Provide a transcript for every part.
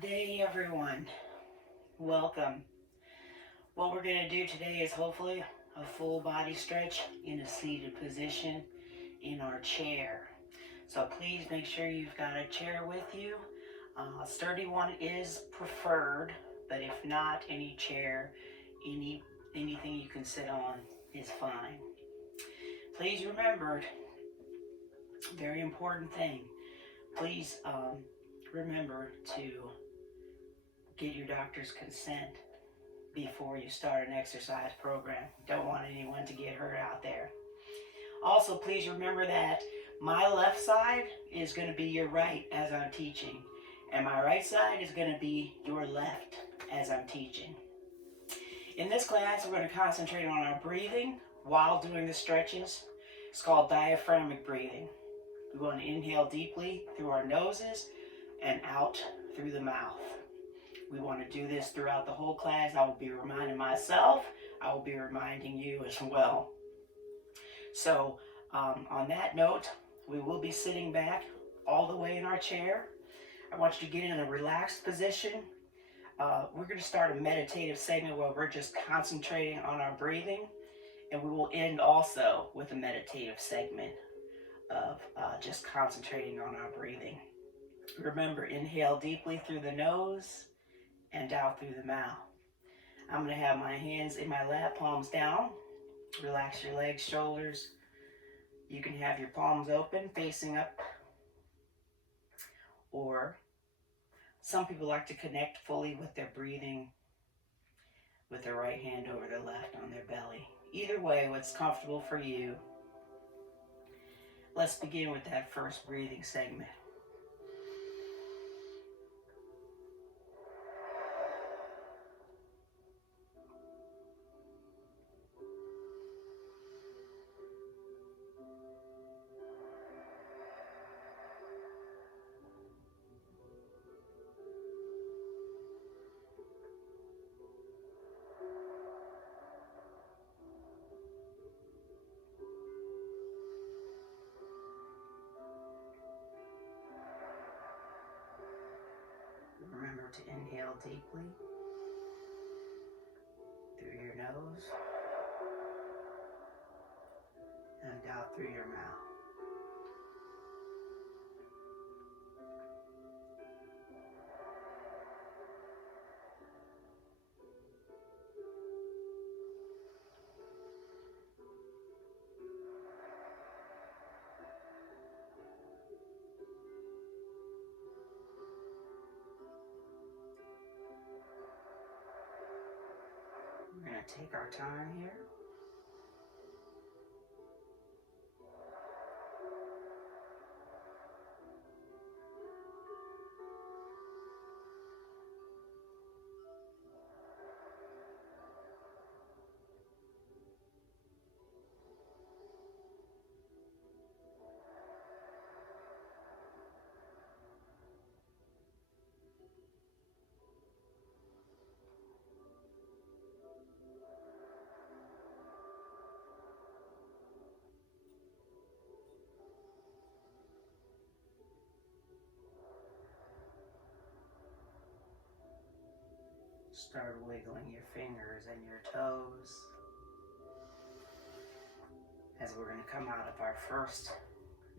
Good day, everyone. Welcome. What we're going to do today is hopefully a full body stretch in a seated position in our chair. So please make sure you've got a chair with you. A sturdy one is preferred, but if not, any chair, anything you can sit on is fine. Please remember, very important thing, please remember to get your doctor's consent before you start an exercise program. Don't want anyone to get hurt out there. Also, please remember that my left side is going to be your right as I'm teaching, and my right side is going to be your left as I'm teaching. In this class, we're going to concentrate on our breathing while doing the stretches. It's called diaphragmatic breathing. We want to inhale deeply through our noses and out through the mouth. We want to do this throughout the whole class. I will be reminding myself. I will be reminding you as well. So on that note, we will be sitting back all the way in our chair. I want you to get in a relaxed position. We're going to start a meditative segment where we're just concentrating on our breathing. And we will end also with a meditative segment of just concentrating on our breathing. Remember, inhale deeply through the nose and out through the mouth. I'm going to have my hands in my lap, palms down. Relax your legs, shoulders. You can have your palms open, facing up. Or some people like to connect fully with their breathing with their right hand over their left on their belly. Either way, what's comfortable for you. Let's begin with that first breathing segment. Remember to inhale deeply through your nose and out through your mouth. We're going to take our time here. Start wiggling your fingers and your toes as we're going to come out of our first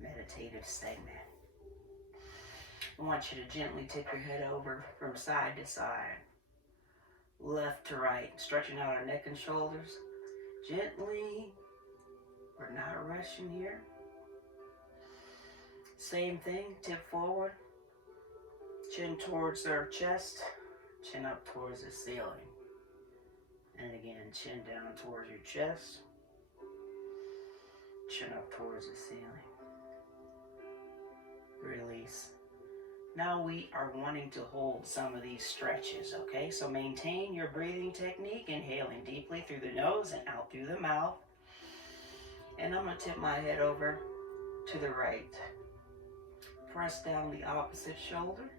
meditative segment. I want you to gently tip your head over from side to side, left to right, stretching out our neck and shoulders. Gently, we're not rushing here. Same thing, tip forward, chin towards our chest, chin up towards the ceiling. And again, chin down towards your chest, chin up towards the ceiling. Release. Now we are wanting to hold some of these stretches, okay? So maintain your breathing technique, inhaling deeply through the nose and out through the mouth. And I'm going to tip my head over to the right. Press down the opposite shoulder.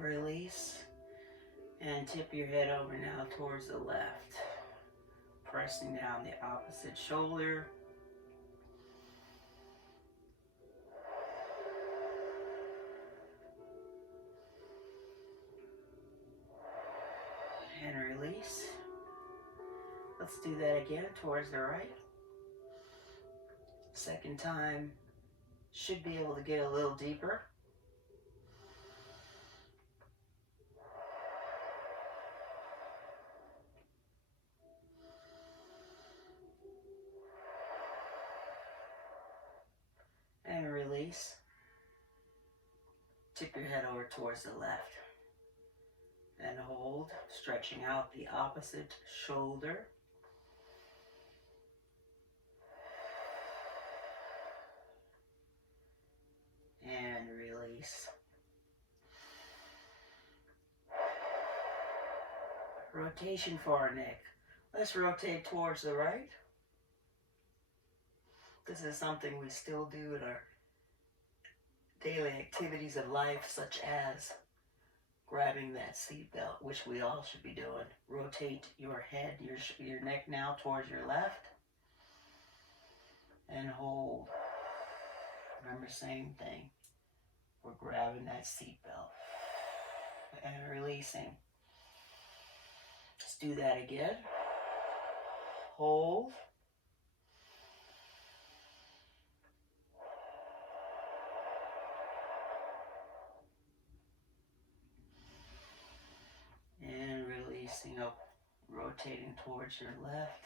Release and tip your head over now towards the left. Pressing down the opposite shoulder. And release. Let's do that again towards the right. Second time should be able to get a little deeper. And release. Tip your head over towards the left. And hold, stretching out the opposite shoulder. And release. Rotation for our neck. Let's rotate towards the right. This is something we still do in our daily activities of life, such as grabbing that seat belt, which we all should be doing. Rotate your head, your neck now towards your left. And hold. Remember, same thing. We're grabbing that seat belt. And releasing. Let's do that again. Hold. And releasing up, rotating towards your left.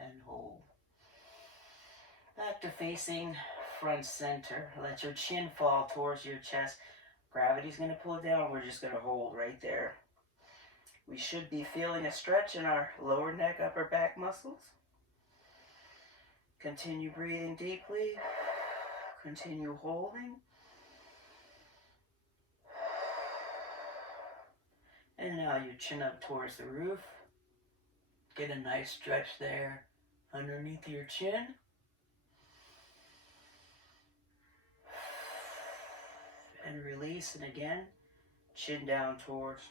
And hold. Back to facing front center. Let your chin fall towards your chest. Gravity's going to pull it down. We're just going to hold right there. We should be feeling a stretch in our lower neck, upper back muscles. Continue breathing deeply. Continue holding. And now you chin up towards the roof. Get a nice stretch there underneath your chin. And release, and again, chin down towards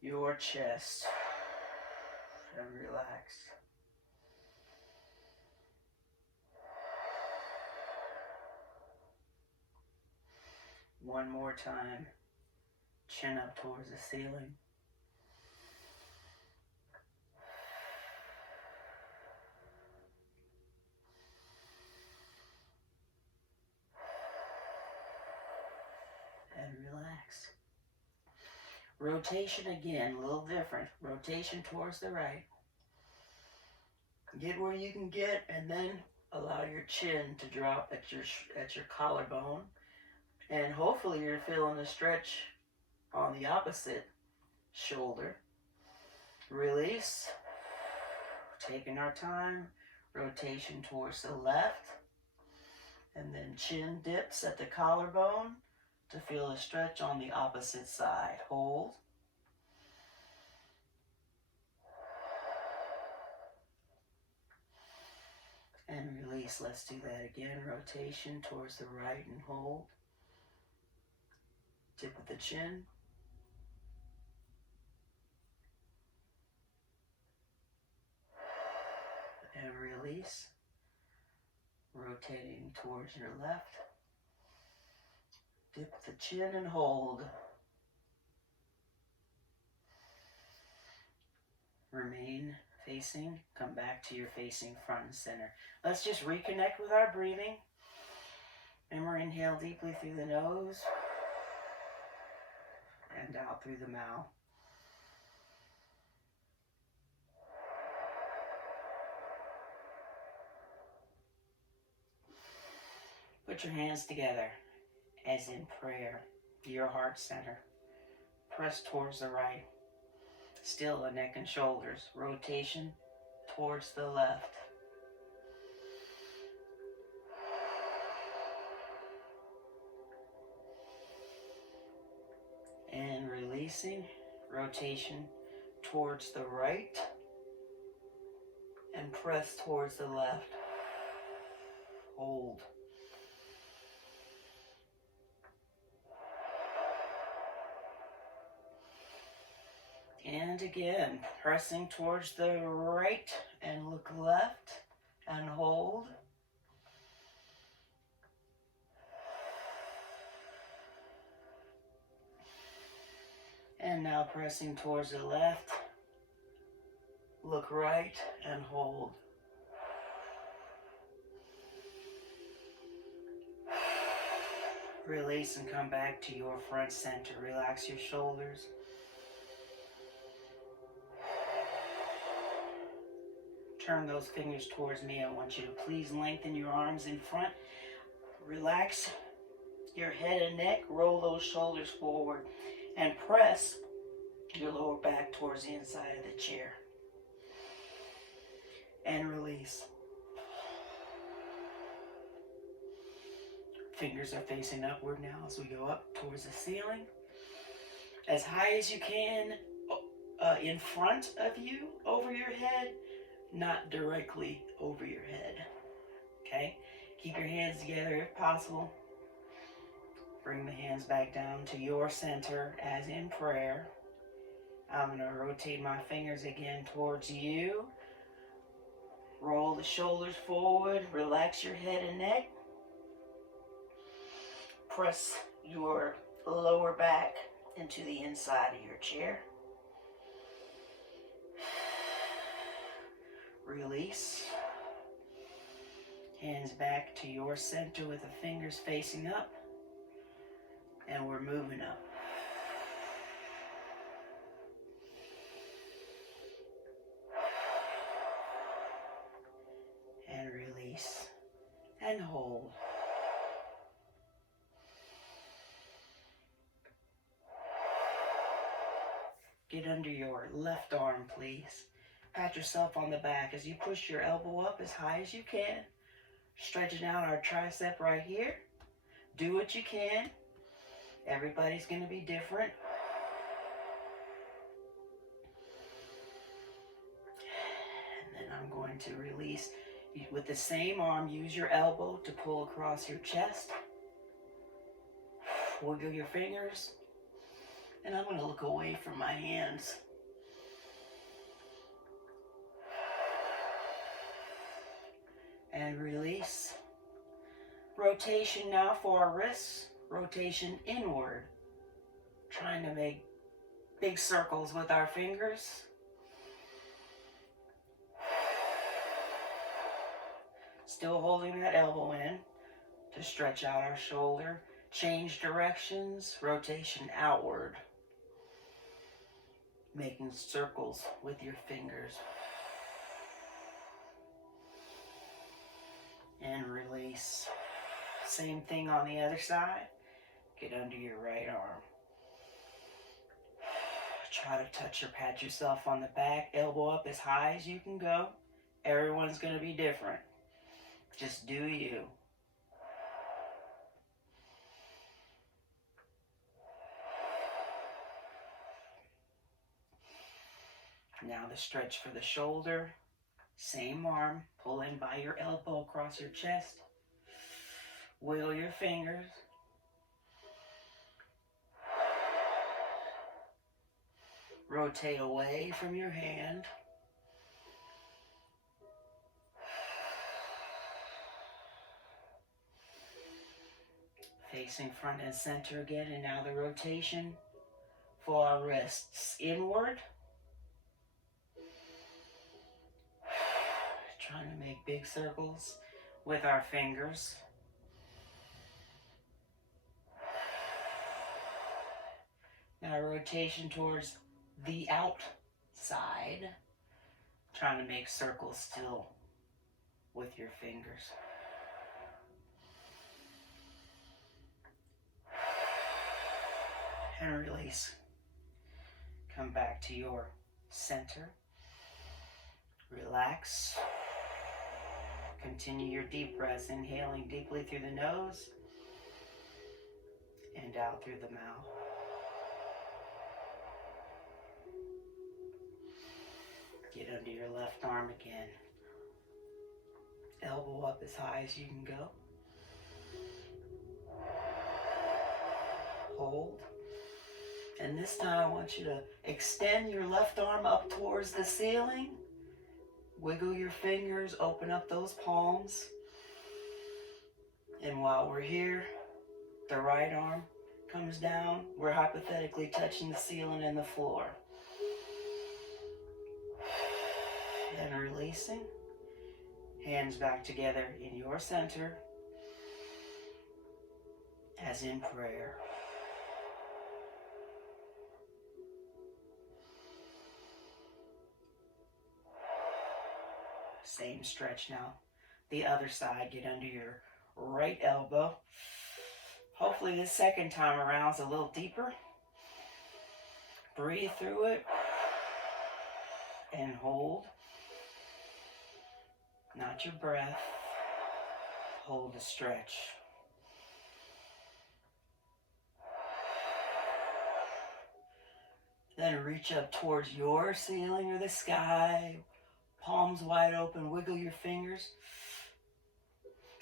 your chest. And relax. One more time. Chin up towards the ceiling. And relax. Rotation again, a little different. Rotation towards the right. Get where you can get, and then allow your chin to drop at your collarbone. And hopefully you're feeling a stretch on the opposite shoulder. Release. Taking our time. Rotation towards the left. And then chin dips at the collarbone to feel a stretch on the opposite side. Hold. And release. Let's do that again. Rotation towards the right and hold. Tip of the chin. And release. Rotating towards your left. Dip the chin and hold. Remain facing. Come back to your facing front and center. Let's just reconnect with our breathing. Remember, inhale deeply through the nose. And out through the mouth. Put your hands together as in prayer, your heart center. Press towards the right. Still the neck and shoulders. Rotation towards the left. And releasing. Rotation towards the right. And press towards the left. Hold. And again, pressing towards the right and look left and hold. And now pressing towards the left, look right and hold. Release and come back to your front center. Relax your shoulders. Turn those fingers towards me. I want you to please lengthen your arms in front. Relax your head and neck. Roll those shoulders forward and press your lower back towards the inside of the chair. And release. Fingers are facing upward now as we go up towards the ceiling. As high as you can, in front of you, over your head, not directly over your head. Okay? Keep your hands together if possible. Bring the hands back down to your center as in prayer. I'm going to rotate my fingers again towards you. Roll the shoulders forward. Relax your head and neck. Press your lower back into the inside of your chair. Release. Hands back to your center with the fingers facing up. And we're moving up. And release. And hold. Get under your left arm, please. Pat yourself on the back as you push your elbow up as high as you can. Stretching out our tricep right here. Do what you can. Everybody's going to be different. And then I'm going to release. With the same arm, use your elbow to pull across your chest. Wiggle your fingers. And I'm going to look away from my hands. And release. Rotation now for our wrists. Rotation inward. Trying to make big circles with our fingers. Still holding that elbow in to stretch out our shoulder. Change directions. Rotation outward. Making circles with your fingers. And release. Same thing on the other side. Get under your right arm. Try to touch or pat yourself on the back. Elbow up as high as you can go. Everyone's going to be different. Just do you. Now the stretch for the shoulder. Same arm. Pull in by your elbow across your chest. Wiggle your fingers. Rotate away from your hand. Facing front and center again, and now the rotation for our wrists inward. Trying to make big circles with our fingers. Now rotation towards the outside. Trying to make circles still with your fingers. And release. Come back to your center. Relax. Continue your deep breaths, inhaling deeply through the nose and out through the mouth. Get under your left arm again. Elbow up as high as you can go. And this time I want you to extend your left arm up towards the ceiling. Wiggle your fingers, open up those palms. And while we're here, the right arm comes down. We're hypothetically touching the ceiling and the floor. Then releasing. Hands back together in your center, as in prayer. Same stretch now. The other side, get under your right elbow. Hopefully this second time around is a little deeper. Breathe through it and hold. Not your breath. Hold the stretch. Then reach up towards your ceiling or the sky. Palms wide open. Wiggle your fingers.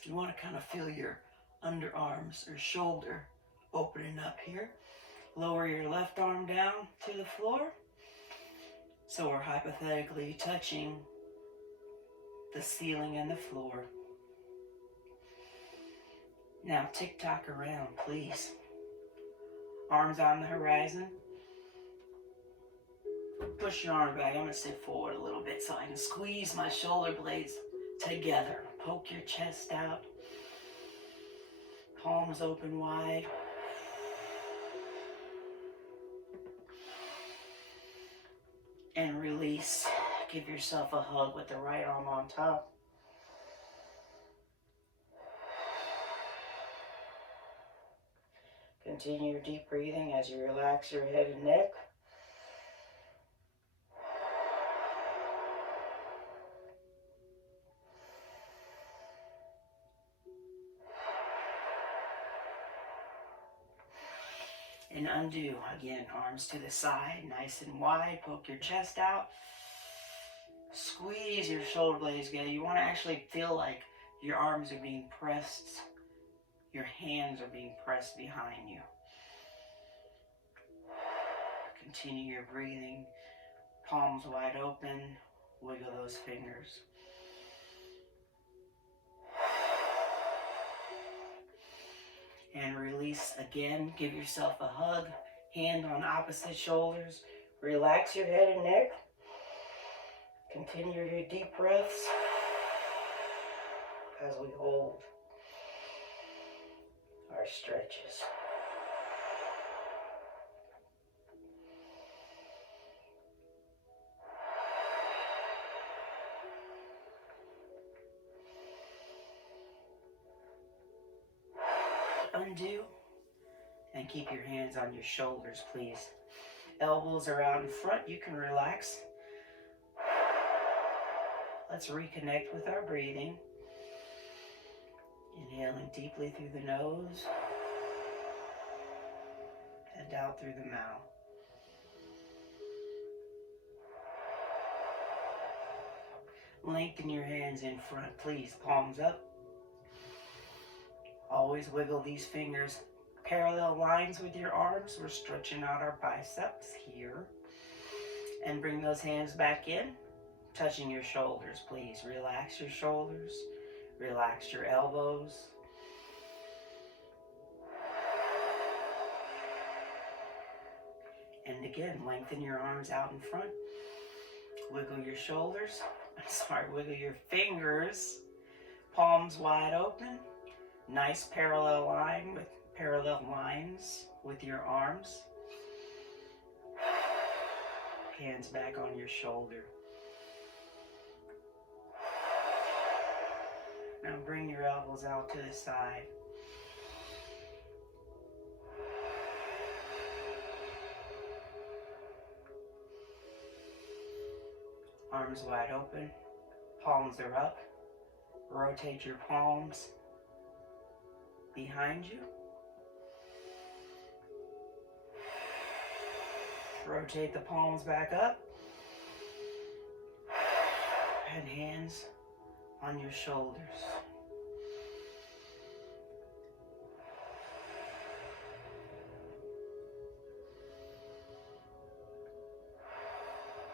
You want to kind of feel your underarms or shoulder opening up here. Lower your left arm down to the floor. So we're hypothetically touching the ceiling and the floor. Now tick-tock around, please. Arms on the horizon. Push your arm back. I'm going to sit forward a little bit so I can squeeze my shoulder blades together. Poke your chest out. Palms open wide. And release. Give yourself a hug with the right arm on top. Continue your deep breathing as you relax your head and neck. And undo. Again, arms to the side, nice and wide. Poke your chest out. Squeeze your shoulder blades together. You want to actually feel like your arms are being pressed. Your hands are being pressed behind you. Continue your breathing. Palms wide open. Wiggle those fingers. And release again. Give yourself a hug. Hand on opposite shoulders. Relax your head and neck. Continue your deep breaths as we hold our stretches. Undo and keep your hands on your shoulders, please. Elbows are out in front. You can relax. Let's reconnect with our breathing. Inhaling deeply through the nose and out through the mouth. Lengthen your hands in front, please. Palms up. Always wiggle these fingers. Parallel lines with your arms. We're stretching out our biceps here. And bring those hands back in. Touching your shoulders, please. Relax your shoulders. Relax your elbows. And again, lengthen your arms out in front. Wiggle your shoulders. Wiggle your fingers. Palms wide open. Nice parallel line with parallel lines with your arms. Hands back on your shoulder. Now bring your elbows out to the side. Arms wide open. Palms are up. Rotate your palms behind you. Rotate the palms back up. And hands on your shoulders.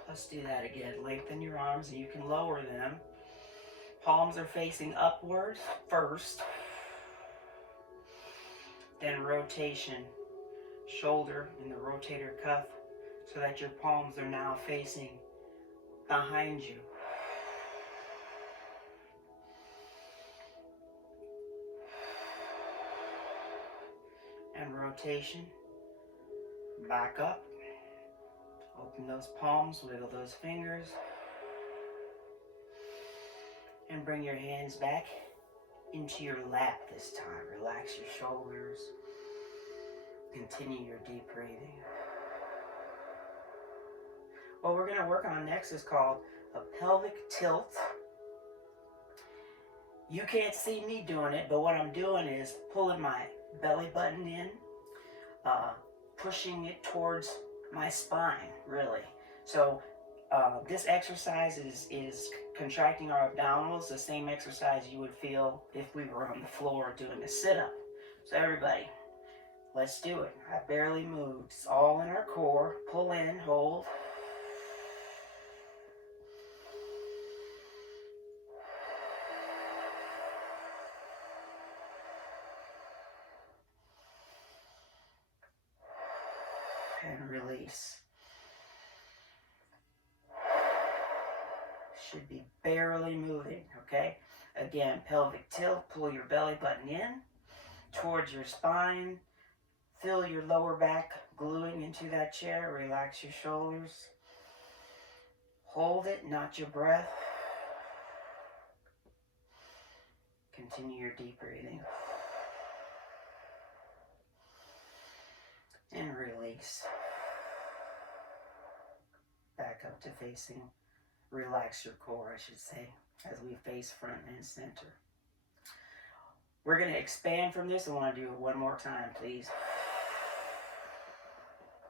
Let's do that again. Lengthen your arms and you can lower them. Palms are facing upwards first. Then rotation. Shoulder in the rotator cuff so that your palms are now facing behind you. And rotation. Back up. Open those palms, wiggle those fingers. And bring your hands back into your lap this time. Relax your shoulders. Continue your deep breathing. What we're going to work on next is called a pelvic tilt. You can't see me doing it, but what I'm doing is pulling my belly button in, pushing it towards my spine, really. So this exercise is contracting our abdominals, the same exercise you would feel if we were on the floor doing a sit-up. So everybody, let's do it. I barely moved. It's all in our core. Pull in, hold. And release. Should be barely moving, okay? Again, pelvic tilt, pull your belly button in towards your spine. Feel your lower back gluing into that chair. Relax your shoulders. Hold it, not your breath. Continue your deep breathing. And release. Back up to facing. Relax your core, I should say, as we face front and center. We're going to expand from this. I want to do it one more time, please.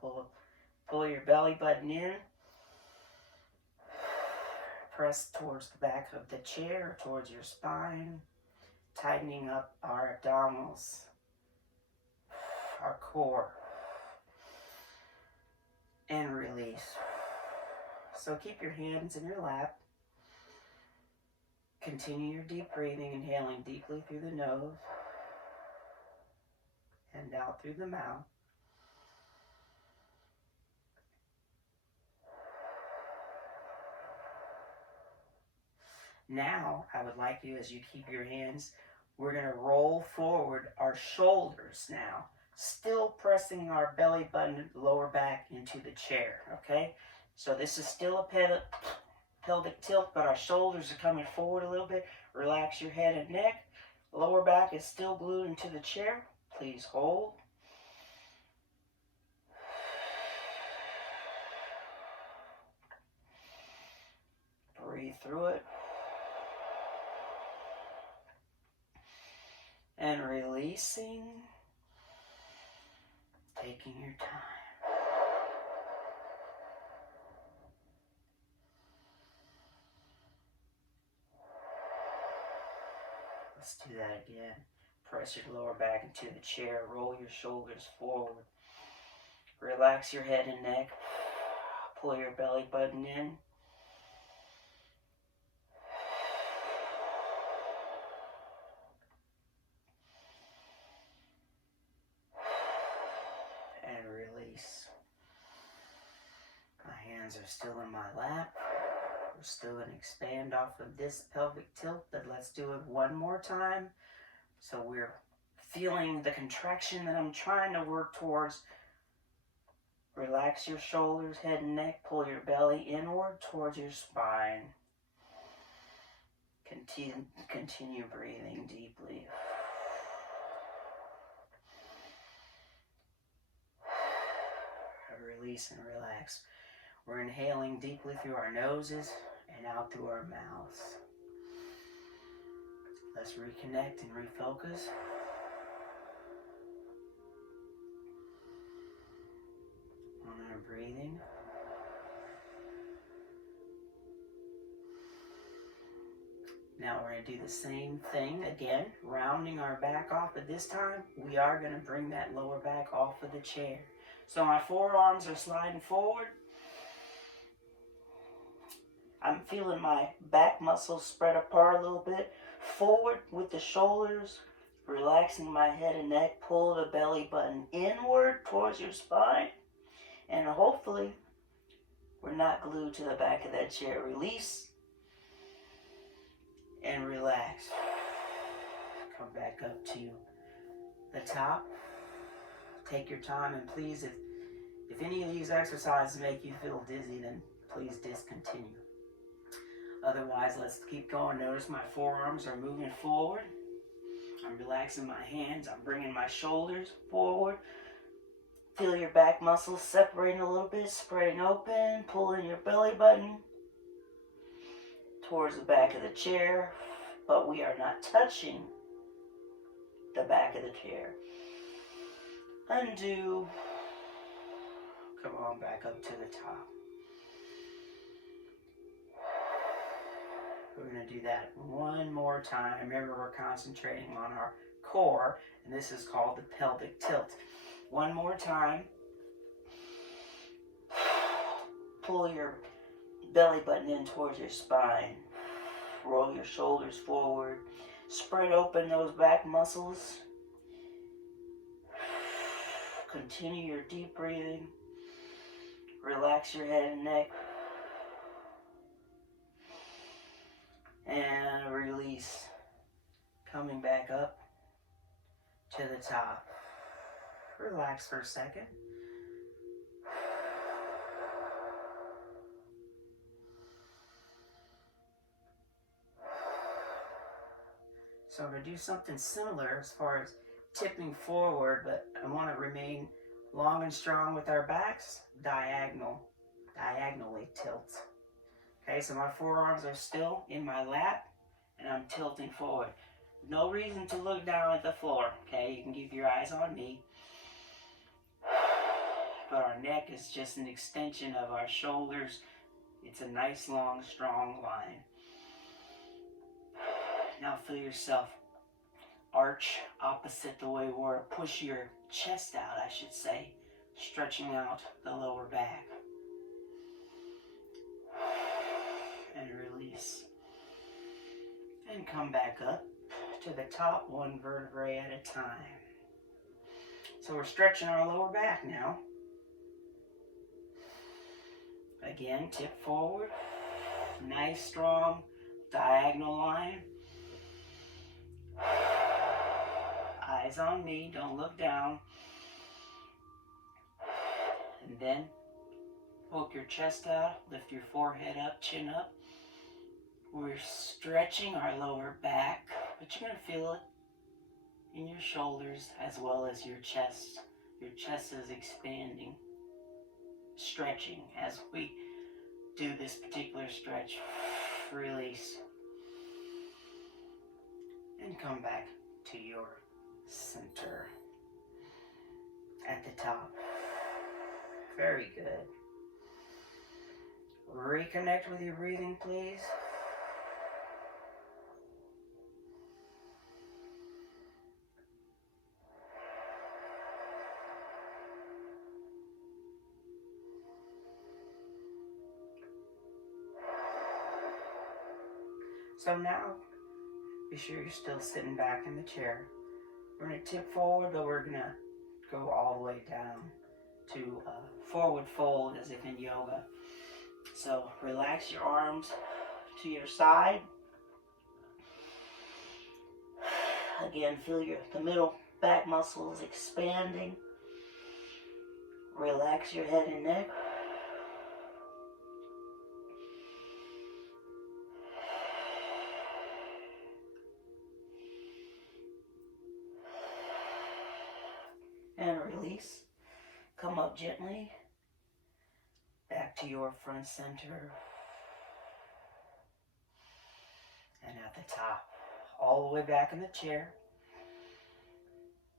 Pull your belly button in. Press towards the back of the chair, towards your spine, tightening up our abdominals, our core, and release. So keep your hands in your lap. Continue your deep breathing, inhaling deeply through the nose and out through the mouth. Now, I would like you, as you keep your hands, we're going to roll forward our shoulders now, still pressing our belly button, lower back into the chair, okay? So this is still a pelvic tilt, but our shoulders are coming forward a little bit. Relax your head and neck. Lower back is still glued into the chair. Please hold. Breathe through it. And releasing. Taking your time. Let's do that again. Press your lower back into the chair. Roll your shoulders forward. Relax your head and neck. Pull your belly button in. And release. My hands are still in my lap. We're still going to expand off of this pelvic tilt, but let's do it one more time. So we're feeling the contraction that I'm trying to work towards. Relax your shoulders, head and neck. Pull your belly inward towards your spine. Continue breathing deeply. Release and relax. We're inhaling deeply through our noses and out through our mouths. Let's reconnect and refocus. On our breathing. Now we're going to do the same thing again, rounding our back off, but this time we are going to bring that lower back off of the chair. So my forearms are sliding forward. I'm feeling my back muscles spread apart a little bit. Forward with the shoulders, relaxing my head and neck. Pull the belly button inward towards your spine. And hopefully, we're not glued to the back of that chair. Release and relax. Come back up to the top. Take your time, and please, if any of these exercises make you feel dizzy, then please discontinue. Otherwise, let's keep going. Notice my forearms are moving forward. I'm relaxing my hands. I'm bringing my shoulders forward. Feel your back muscles separating a little bit, spreading open, pulling your belly button towards the back of the chair, but we are not touching the back of the chair. Undo. Come on back up to the top. We're going to do that one more time. Remember, we're concentrating on our core, and this is called the pelvic tilt. One more time. Pull your belly button in towards your spine. Roll your shoulders forward. Spread open those back muscles. Continue your deep breathing. Relax your head and neck. And release. Coming back up to the top. Relax for a second. So I'm going to do something similar as far as tipping forward, but I want to remain long and strong with our backs. Diagonally tilt. Okay, so my forearms are still in my lap, and I'm tilting forward. No reason to look down at the floor, okay? You can keep your eyes on me. But our neck is just an extension of our shoulders. It's a nice, long, strong line. Now feel yourself arch opposite the way we're. Push your chest out, I should say, stretching out the lower back. And release. And come back up to the top, one vertebrae at a time. So we're stretching our lower back now. Again, tip forward. Nice, strong, diagonal line. Eyes on me, don't look down. And then poke your chest out, lift your forehead up, chin up. We're stretching our lower back, but you're going to feel it in your shoulders as well as your chest. Your chest is expanding, stretching as we do this particular stretch. Release. And come back to your center at the top. Very good. Reconnect with your breathing, please. So now, be sure you're still sitting back in the chair. We're going to tip forward, but we're going to go all the way down to forward fold as if in yoga. So relax your arms to your side. Again, feel the middle back muscles expanding. Relax your head and neck. And release. Come up gently. Back to your front center. And at the top. All the way back in the chair.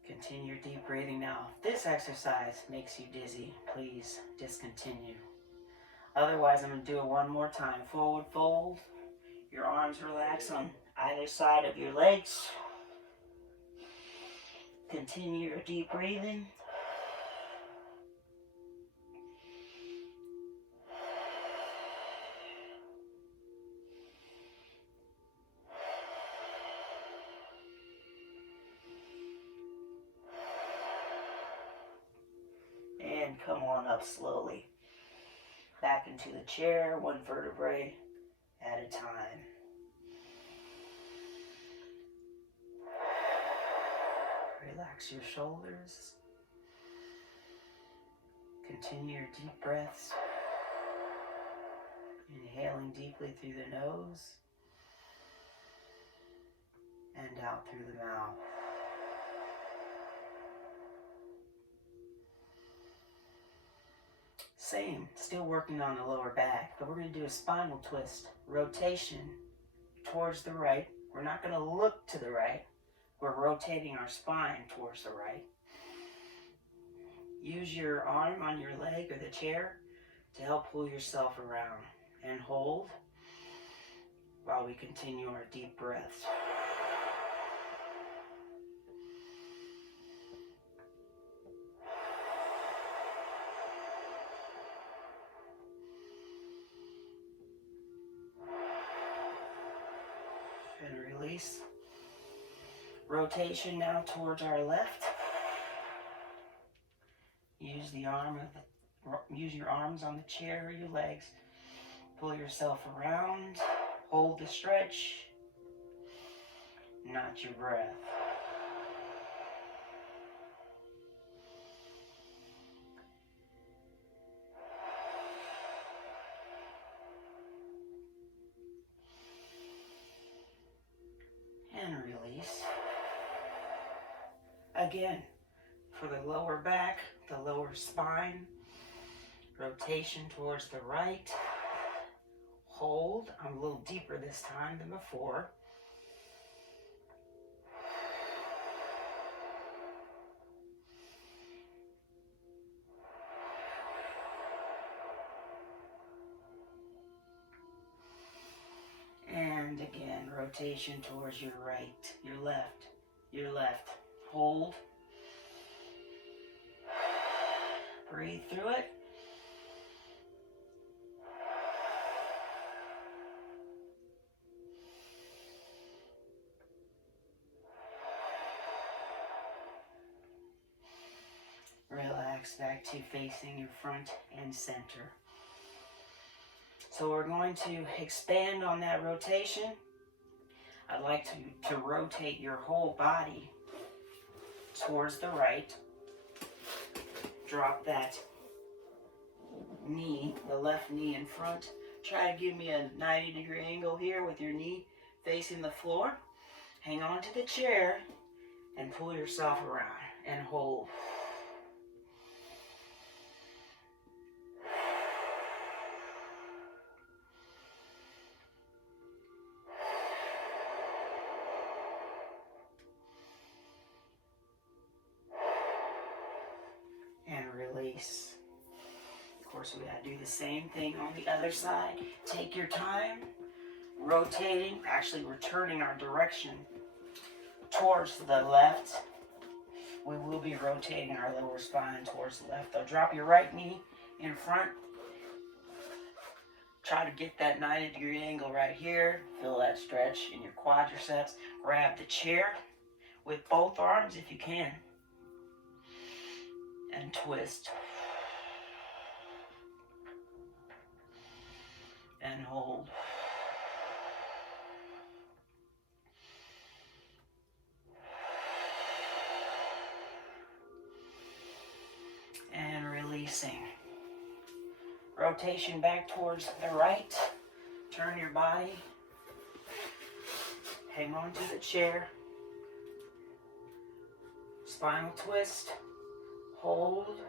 Continue your deep breathing now. If this exercise makes you dizzy, please discontinue. Otherwise, I'm going to do it one more time. Forward fold. Your arms relax on either side of your legs. Continue your deep breathing. up slowly. Back into the chair, one vertebrae at a time. Relax your shoulders. Continue your deep breaths. Inhaling deeply through the nose and out through the mouth. Same, still working on the lower back, but we're going to do a spinal twist. Rotation towards the right. We're not going to look to the right. We're rotating our spine towards the right. Use your arm on your leg or the chair to help pull yourself around, and hold while we continue our deep breaths. And release. Rotation now towards our left. Use your arms on the chair or your legs. Pull yourself around. Hold the stretch. Not your breath. And release. Again, for the lower back, the lower spine, rotation towards the right. Hold. I'm a little deeper this time than before. And again, rotation towards your right, your left. Hold. Breathe through it. Relax back to facing your front and center. So we're going to expand on that rotation. I'd like to rotate your whole body towards the right. Drop that knee, the left knee in front. Try to give me a 90-degree angle here with your knee facing the floor. Hang on to the chair and pull yourself around and hold. And release. Of course, we gotta do the same thing on the other side. Take your time, rotating, actually returning our direction towards the left. We will be rotating our lower spine towards the left. Though, drop your right knee in front. Try to get that 90-degree angle right here. Feel that stretch in your quadriceps. Grab the chair with both arms if you can. And twist. And hold. And releasing. Rotation back towards the right. Turn your body. Hang on to the chair. Spinal twist. Hold.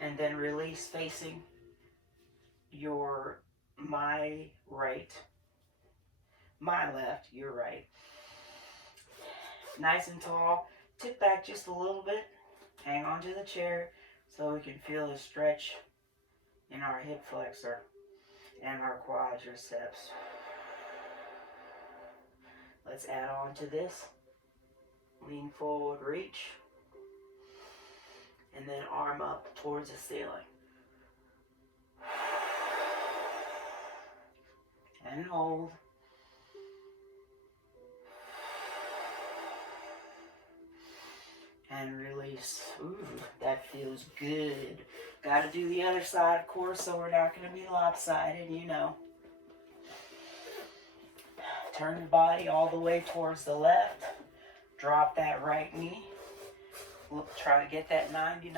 And then release, facing my right, my left, your right. Nice and tall. Tip back just a little bit. Hang on to the chair so we can feel the stretch in our hip flexor and our quadriceps. Let's add on to this. Lean forward, reach. And then arm up towards the ceiling. And hold. release. Ooh, that feels good. Got to do the other side, of course, so we're not going to be lopsided, you know. Turn the body all the way towards the left. Drop that right knee. Look, try to get that 90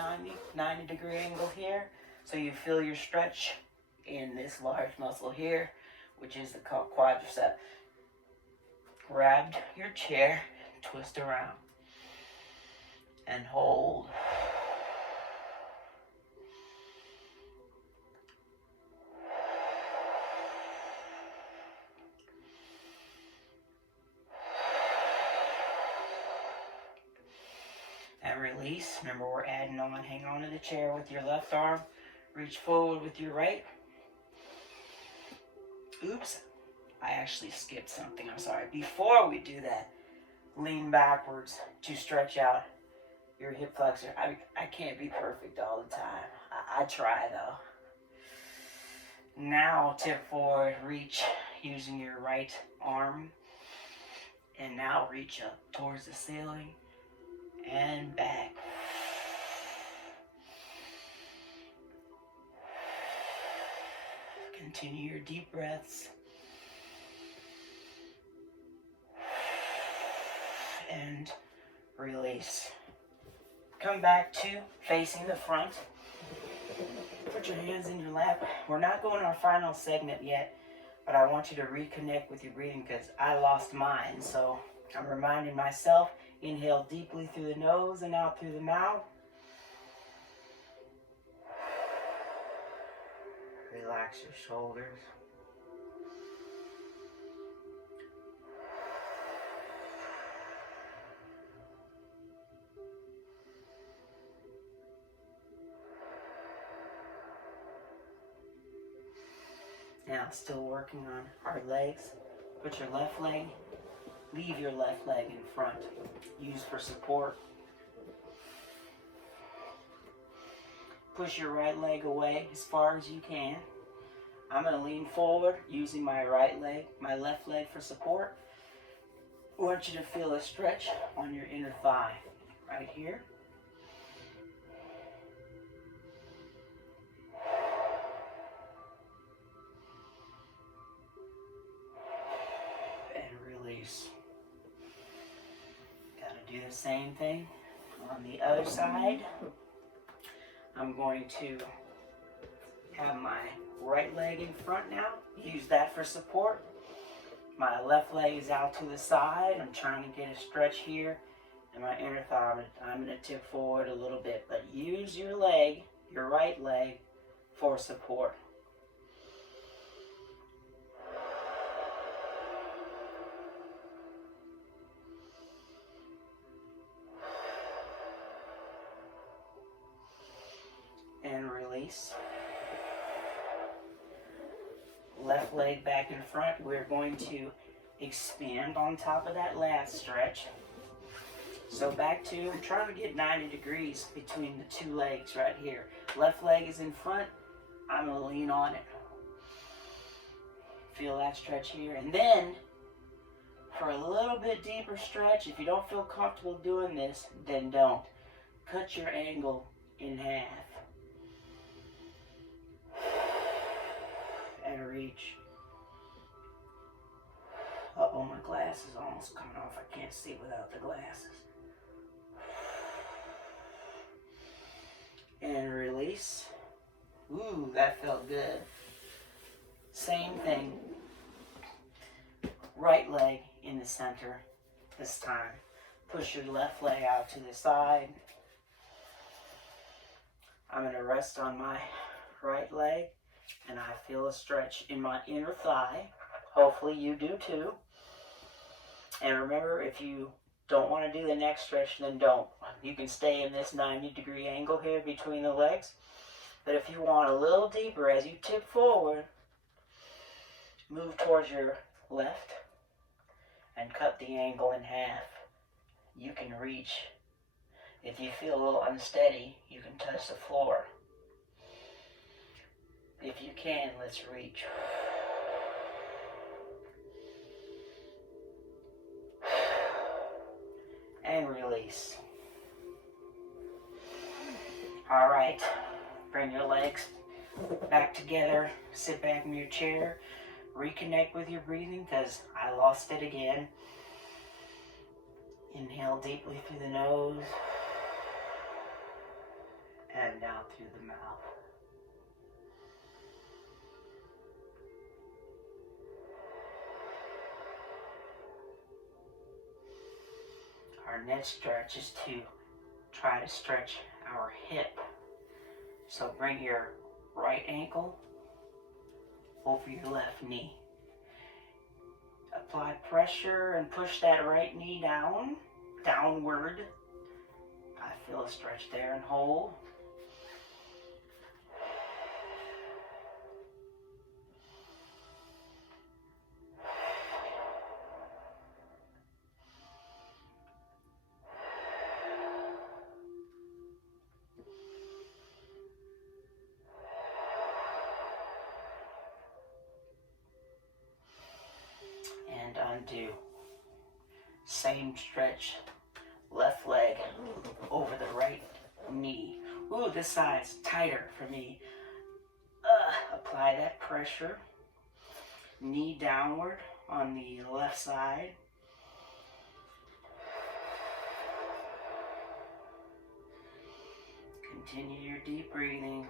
degree angle here. So you feel your stretch in this large muscle here, which is the quadricep. Grab your chair, twist around, and hold. And release. Remember, we're adding on. Hang on to the chair with your left arm. Reach forward with your right. Oops. I actually skipped something. I'm sorry. Before we do that, lean backwards to stretch out your hip flexor. I can't be perfect all the time. I try, though. Now, tip forward. Reach using your right arm. And now reach up towards the ceiling. And back. Continue your deep breaths. And release. Come back to facing the front. Put your hands in your lap. We're not going to our final segment yet, but I want you to reconnect with your breathing because I lost mine. So I'm reminding myself. Inhale deeply through the nose and out through the mouth. Relax your shoulders. Now, still working on our legs. Put your left leg, leave your left leg in front. Use for support. Push your right leg away as far as you can. I'm going to lean forward using my right leg, my left leg for support. I want you to feel a stretch on your inner thigh right here. And release. Got to do the same thing on the other side. I'm going to have my right leg in front now. Use that for support. My left leg is out to the side. I'm trying to get a stretch here. And my inner thigh, I'm going to tip forward a little bit. But use your leg, your right leg, for support. And release. Left leg back in front. We're going to expand on top of that last stretch. So back to, I'm trying to get 90 degrees between the two legs right here. Left leg is in front. I'm going to lean on it. Feel that stretch here. And then, for a little bit deeper stretch, if you don't feel comfortable doing this, then don't. Cut your angle in half. And reach. Uh-oh, my glasses almost coming off. I can't see without the glasses. And release. Ooh, that felt good. Same thing. Right leg in the center this time. Push your left leg out to the side. I'm going to rest on my right leg. And I feel a stretch in my inner thigh. Hopefully you do too. And remember, if you don't want to do the next stretch, then don't. You can stay in this 90 degree angle here between the legs. But if you want a little deeper, as you tip forward, move towards your left and cut the angle in half. You can reach. If you feel a little unsteady, you can touch the floor. If you can, let's reach. And release. All right, bring your legs back together, sit back in your chair, reconnect with your breathing because I lost it again. Inhale deeply through the nose and out through the mouth. Our next stretch is to try to stretch our hip. So bring your right ankle over your left knee. Apply pressure and push that right knee downward. I feel a stretch there and hold. And undo. Same stretch. Left leg over the right knee. Ooh, this side's tighter for me. Apply that pressure. Knee downward on the left side. Continue your deep breathing.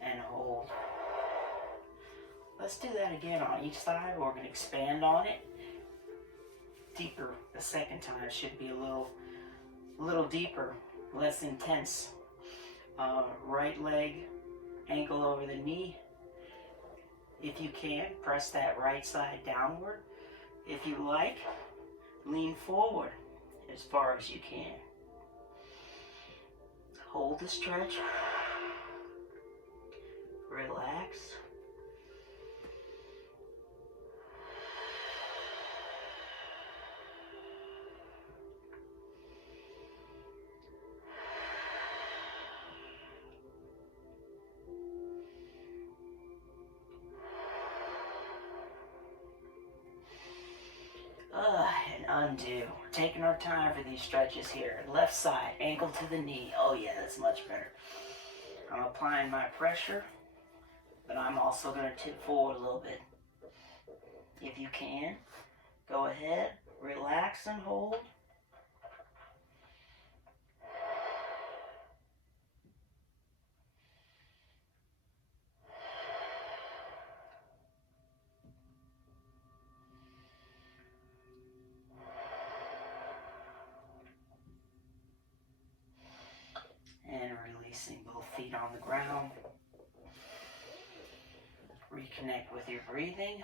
And hold. Let's do that again on each side. We're going to expand on it. Deeper the second time. It should be a little deeper, less intense. Right leg, ankle over the knee. If you can, press that right side downward. If you like, lean forward as far as you can. Hold the stretch. Relax. And undo. We're taking our time for these stretches here. Left side, ankle to the knee. Oh yeah, that's much better. I'm applying my pressure, but I'm also going to tip forward a little bit. If you can, go ahead, relax and hold. And releasing both feet on the ground. Reconnect with your breathing.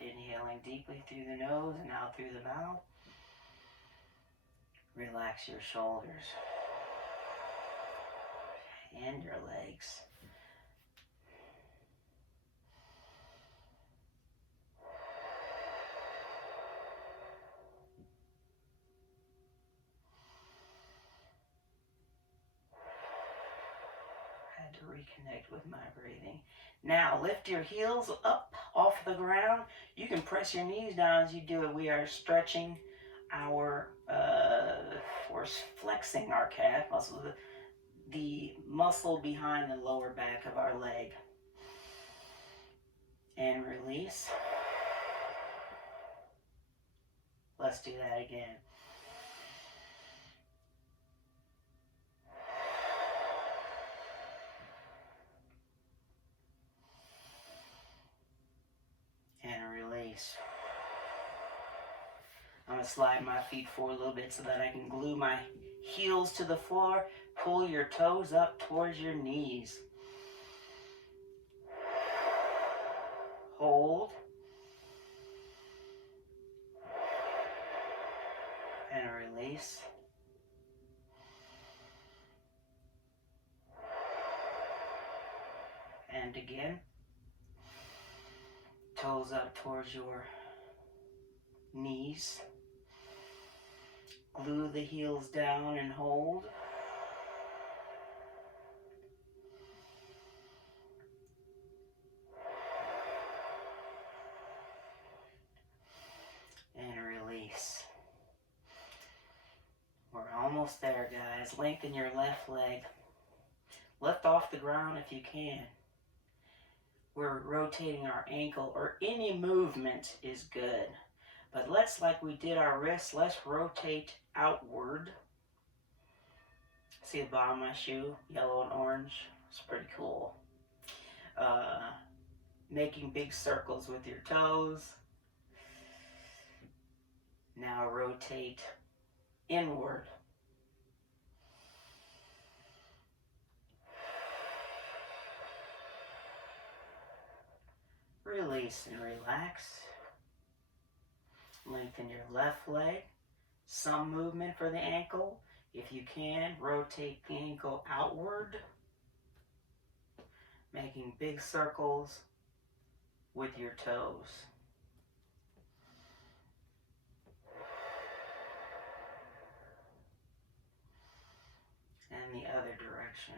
Inhaling deeply through the nose and out through the mouth. Relax your shoulders and your legs. To reconnect with my breathing. Now lift your heels up off the ground. You can press your knees down as you do it. We are stretching our, we're flexing our calf muscle, the muscle behind the lower back of our leg. And release. Let's do that again. I'm going to slide my feet forward a little bit so that I can glue my heels to the floor. Pull your toes up towards your knees. Hold. And release. And again. Toes up towards your knees. Glue the heels down and hold. almost there, guys. Lengthen your left leg. Lift off the ground if you can. We're rotating our ankle, or any movement is good. But let's, like we did our wrists, let's rotate outward. See the bottom of my shoe, yellow and orange? It's pretty cool. Making big circles with your toes. Now rotate inward. Release and relax. Lengthen your left leg. Some movement for the ankle. If you can, rotate the ankle outward. Making big circles with your toes. And the other direction.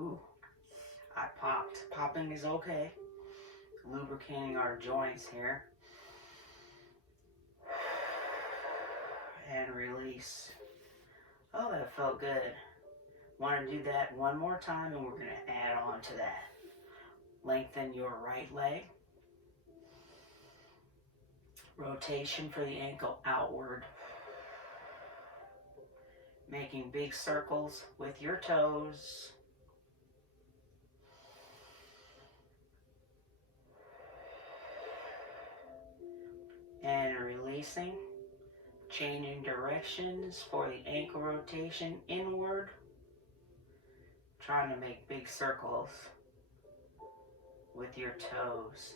Ooh, I popped. Popping is okay. Lubricating our joints here. And release. Oh, that felt good. Want to do that one more time, and we're going to add on to that. Lengthen your right leg. Rotation for the ankle outward. Making big circles with your toes. And releasing. Changing directions for the ankle rotation inward. Trying to make big circles with your toes.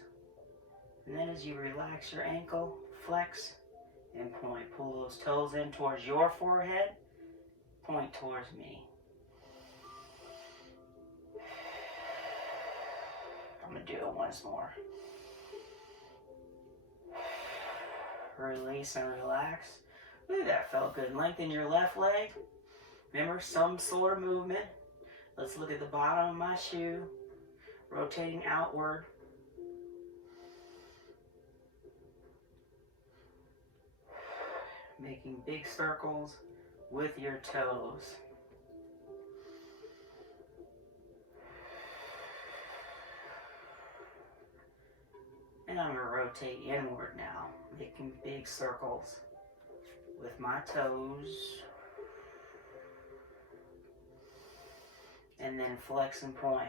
And then as you relax your ankle, flex and point. Pull those toes in towards your forehead. Point towards me. I'm going to do it once more. Release and relax. Ooh, that felt good. Lengthen your left leg. Remember, some sort of movement. Let's look at the bottom of my shoe. Rotating outward. Making big circles with your toes. And I'm going to rotate inward now, making big circles with my toes. And then flex and point.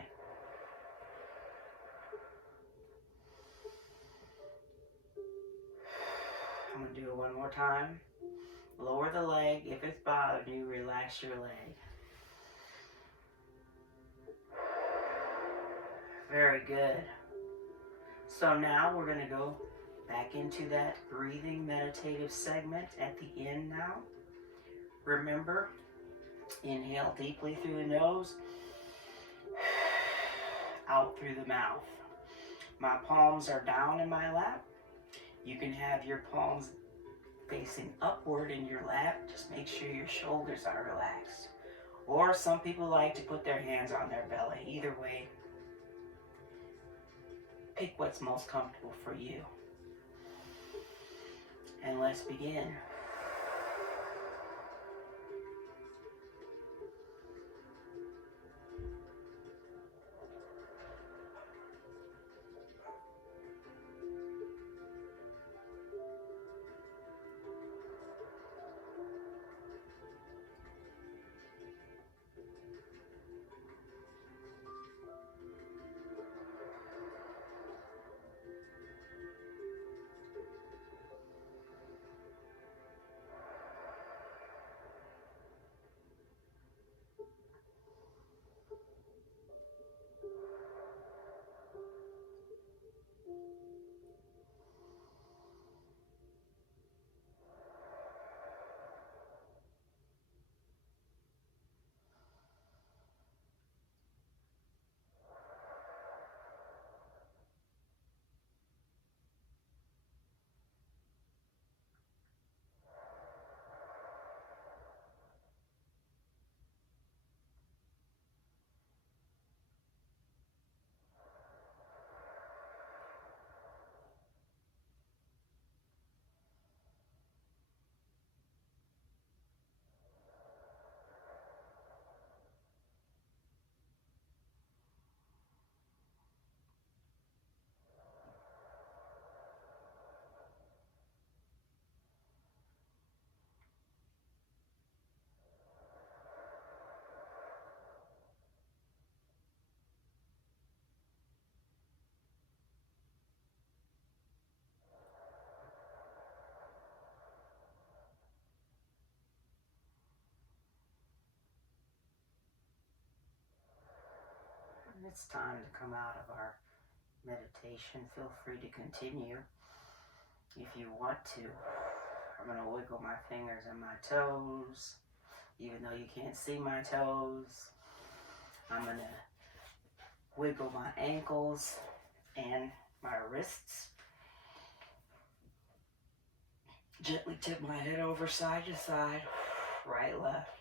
I'm going to do it one more time. Lower the leg. If it's bothering you, relax your leg. Very good. So now we're going to go back into that breathing meditative segment at the end now. Remember, inhale deeply through the nose, out through the mouth. My palms are down in my lap. You can have your palms facing upward in your lap. Just make sure your shoulders are relaxed. Or some people like to put their hands on their belly. Either way, pick what's most comfortable for you. And let's begin. it's time to come out of our meditation. Feel free to continue if you want to. I'm going to wiggle my fingers and my toes, even though you can't see my toes. I'm going to wiggle my ankles and my wrists. Gently tip my head over side to side, right, left.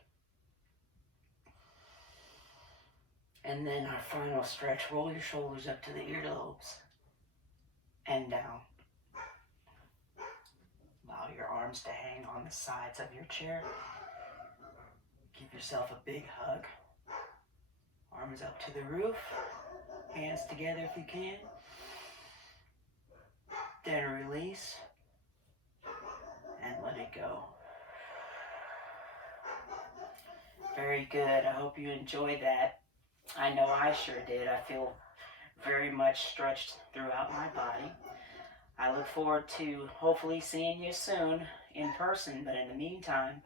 And then our final stretch, roll your shoulders up to the earlobes and down. Allow your arms to hang on the sides of your chair. Give yourself a big hug. Arms up to the roof, hands together if you can. Then release and let it go. Very good. I hope you enjoyed that. I know I sure did. I feel very much stretched throughout my body. I look forward to hopefully seeing you soon in person, but in the meantime,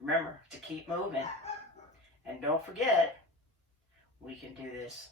remember to keep moving. And don't forget, we can do this